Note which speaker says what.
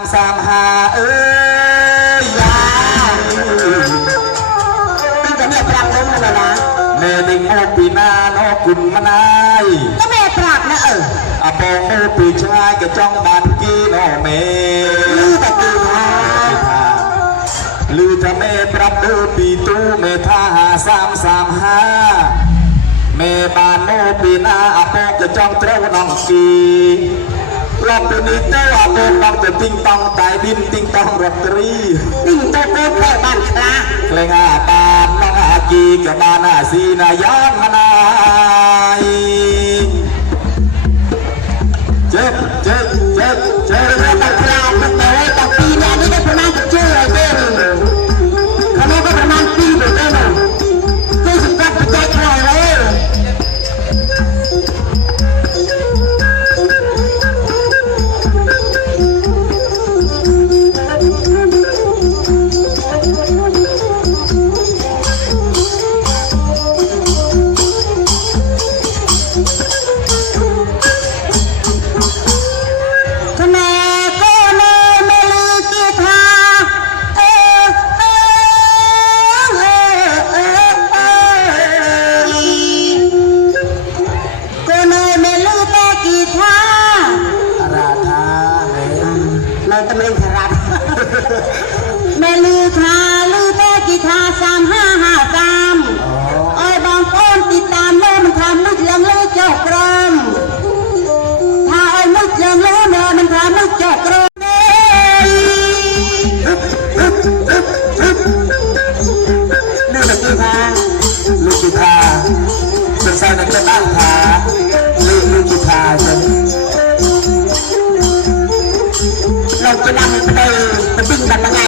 Speaker 1: មសាមហាអើយឡា
Speaker 2: ពីតែអ្នកប្រាប់នឹងណាឡា
Speaker 1: មេនឹងមកពីណាណោគុណម្នាយ
Speaker 2: តែមេប្រាប់ណាអើ
Speaker 1: អពងមកពីឆ្ងាយក៏ចង់បានគេណោមេ
Speaker 2: លឺតែគេថា
Speaker 1: លឺថាមេប្រាប់ដូចពីទូមេថាសាមសាមហាមេបានមកពីណាអពងក៏ចង់ត្រូវដល់គេ เมปรับดูปีตู้เมท่าหาสามสามห้าเมบานโนปีนาอาปองกระจ้องเต้าน้องกีรอบตัวนี้เต้าอาปองต้องจะติ้งต้องตายดินติ้งต้องรถตรี
Speaker 2: ติ่งโตโตแค่บ้านคลา
Speaker 1: เคลงอาปานน้องอากีกับบานาสีนายามมานายเจ็บเจ็บเจ็บ
Speaker 2: เราตำเองขรับ
Speaker 3: แม่ลือทาลือแต่กีทาสามห้าห้าสามเอ้ยบางคนติดตามโลมันทำมึกยังเลยเจ้ากรมถ้าไอ้มึกยั
Speaker 2: เราจะนำไปไปปิ้งกันยังไง